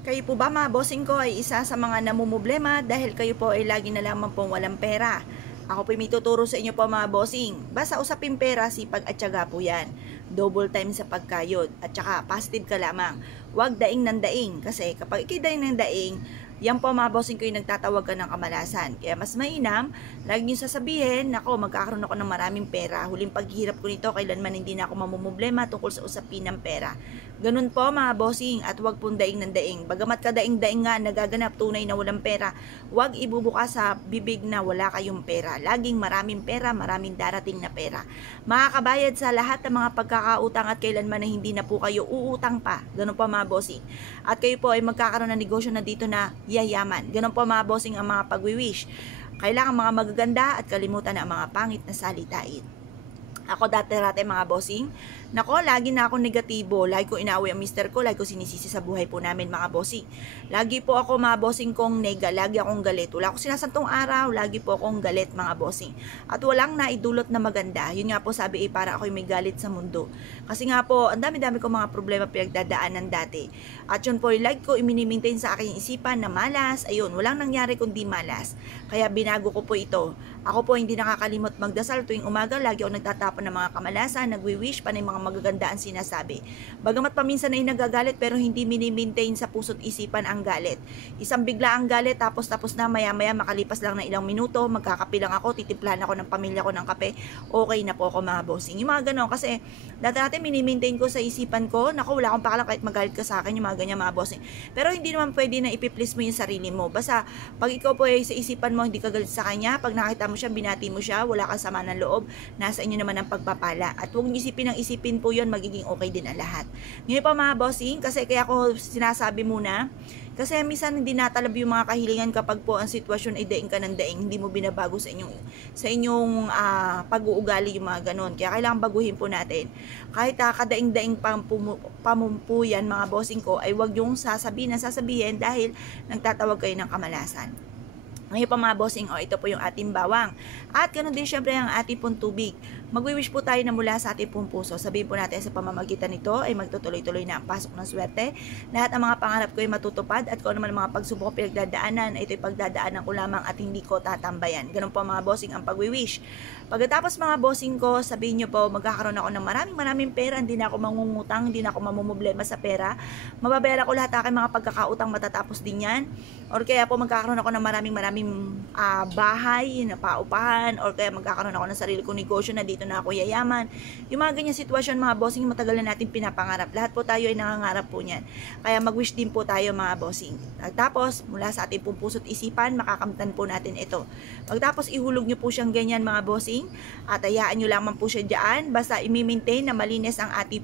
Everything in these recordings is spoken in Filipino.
Kayo po ba mga bossing ko ay isa sa mga namumblema dahil kayo po ay lagi na lamang pong walang pera? Ako po may tuturo sa inyo po mga bossing. Basta usapin pera, sipag at tiyaga po yan. Double time sa pagkayod at saka positive ka lamang. Huwag daing ng daing kasi kapag ikidaing ng daing, yan po mga bossing ko yung nagtatawag ka ng kamalasan. Kaya mas mainam, lagi nyo sasabihin, nako magkakaroon ako ng maraming pera. Huling paghihirap ko nito, kailanman hindi na ako mamumblema tungkol sa usapin ng pera. Ganun po mga bossing at huwag pong daing ng daing. Bagamat ka daing-daing nga nagaganap tunay na walang pera, huwag ibubukas sa bibig na wala kayong pera. Laging maraming pera, maraming darating na pera. Makakabayad sa lahat ng mga pagkakautang at kailanman na hindi na po kayo uutang pa. Ganun po mga bossing. At kayo po ay magkakaroon ng negosyo na dito na yayaman. Ganun po mga bossing ang mga pag-wish. Kailangan mga magaganda at kalimutan ang mga pangit na salitain. Ako dati-rate mga bossing, nako, lagi na ako negatibo, lagi ko inaaway ang mister ko, lagi ko sinisisi sa buhay po namin mga bossing. Lagi po ako mga bossing kong nega, lagi akong galit. Wala akong sinasantong araw, lagi po akong galit mga bossing. At walang naidulot na maganda. Yun nga po sabi para ako'y may galit sa mundo. Kasi nga po, ang dami-dami ko mga problema pinagdadaanan dati. At yun po, lagi ko iminimaintain sa aking isipan na malas. Ayun, walang nangyari kundi malas. Kaya binago ko po ito. Ako po hindi nakakalimot magdasal tuwing umaga, lagi ako nagtatapon ng mga kamalasan, nagwi-wish pa ng mga magaganda ang sinasabi. Bagamat paminsan ay nagagalit pero hindi mini-maintain sa puso't isipan ang galit. Isang bigla ang galit tapos na maya-maya makalipas lang ng ilang minuto, magkakape lang ako, titimplahan ako ng pamilya ko ng kape, okay na po ako mga bossing. Yung mga ganon kasi dati mini-maintain ko sa isipan ko, naku wala akong pakalang kahit magalit ka sa akin, yung mga ganyan mga bossing. Pero hindi naman pwede na ipiplease mo yung sarili mo. Basta pag ikaw po ay sa isipan mo hindi ka galit sa kanya, pag nakita mo siya, binati mo siya, wala kang sama ng loob, nasa inyo naman ang pagpapala. At huwag isipin ng isipin po yun, magiging okay din ang lahat. Ngayon pa mga bossing, kasi kaya ako sinasabi muna, kasi minsan hindi natalab yung mga kahilingan kapag po ang sitwasyon ay daing ka ng daing, hindi mo binabago sa inyong pag-uugali yung mga ganon. Kaya kailangan baguhin po natin. Kahit kadaing-daing pamumpuyan mga bossing ko, ay wag yung sasabihin dahil nagtatawag kayo ng kamalasan. Ngayon pa mga bossing, ito po yung ating bawang. At ganoon din syempre ang ating pong tubig. Magwi-wish po tayo na mula sa ating pong puso. Sabihin po natin sa pamamagitan nito ay magtutuloy-tuloy na ang pasok ng swerte. Lahat ng mga pangarap ko ay matutupad at kung ano man mga pagsubok ko pinagdadaanan, ito'y pagdadaanan ko lamang at hindi ko tatambayan. Ganun po mga bossing ang pagwi-wish. Pagkatapos mga bossing ko, sabihin nyo po, magkakaroon ako ng maraming pera, hindi na ako mangungutang, hindi na ako mamumblema sa pera. Mababayaran ko lahat aking mga pagkakautang matatapos din yan. Or kaya po magkakaroon ako ng maraming bahay na paupahan, or kaya magkakaroon ako ng sarili kong negosyo na dito na ako yayaman. Yung mga ganyan sitwasyon mga bossing, matagal na natin pinapangarap. Lahat po tayo ay nangangarap po niyan. Kaya mag-wish din po tayo mga bossing. At tapos, mula sa ating pong puso't isipan, makakamtan po natin ito. Pagtapos ihulog nyo po siyang ganyan mga bossing, at hayaan nyo lamang po siya dyan. Basta i-maintain na malinis ang ating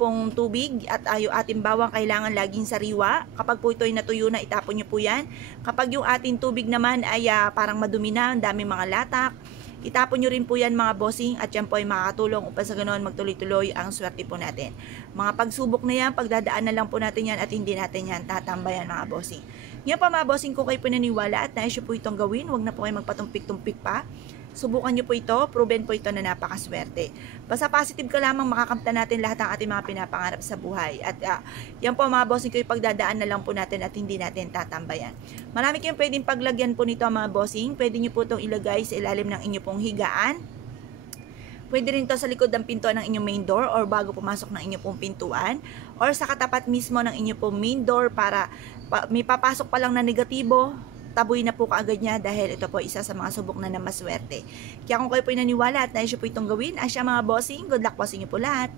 pong tubig at yung ating bawang kailangan laging sariwa. Kapag po ito'y natuyo na, itapon nyo po yan. Kapag yung ating tubig naman ay parang madumi na, ang daming mga latak, itapon nyo rin po yan mga bossing at yan po ay makakatulong upang sa ganoon magtuloy-tuloy ang swerte po natin. Mga pagsubok na yan, pagdadaan na lang po natin yan at hindi natin yan tatambayan mga bossing. Ngayon pa mga bossing, kung kayo pinaniwala at nais po itong gawin, huwag na po kayo magpatumpik-tumpik pa. Subukan nyo po ito, proven po ito na napakaswerte. Basta positive ka lamang, makakamtan natin lahat ng ating mga pinapangarap sa buhay. At yan po mga bossing ko, ipagdadaan na lang po natin at hindi natin tatambayan. Marami kayong pwedeng paglagyan po nito mga bossing. Pwede nyo po itong ilagay sa ilalim ng inyo pong higaan. Pwede rin ito sa likod ng pinto ng inyong main door or bago pumasok ng inyong pong pintuan. Or sa katapat mismo ng inyong pong main door para may papasok pa lang na negatibo, taboy na po kaagad niya dahil ito po isa sa mga subok na maswerte. Kaya kung kayo po naniwala at nais po itong gawin, asya mga bossing, good luck po sa inyo po lahat.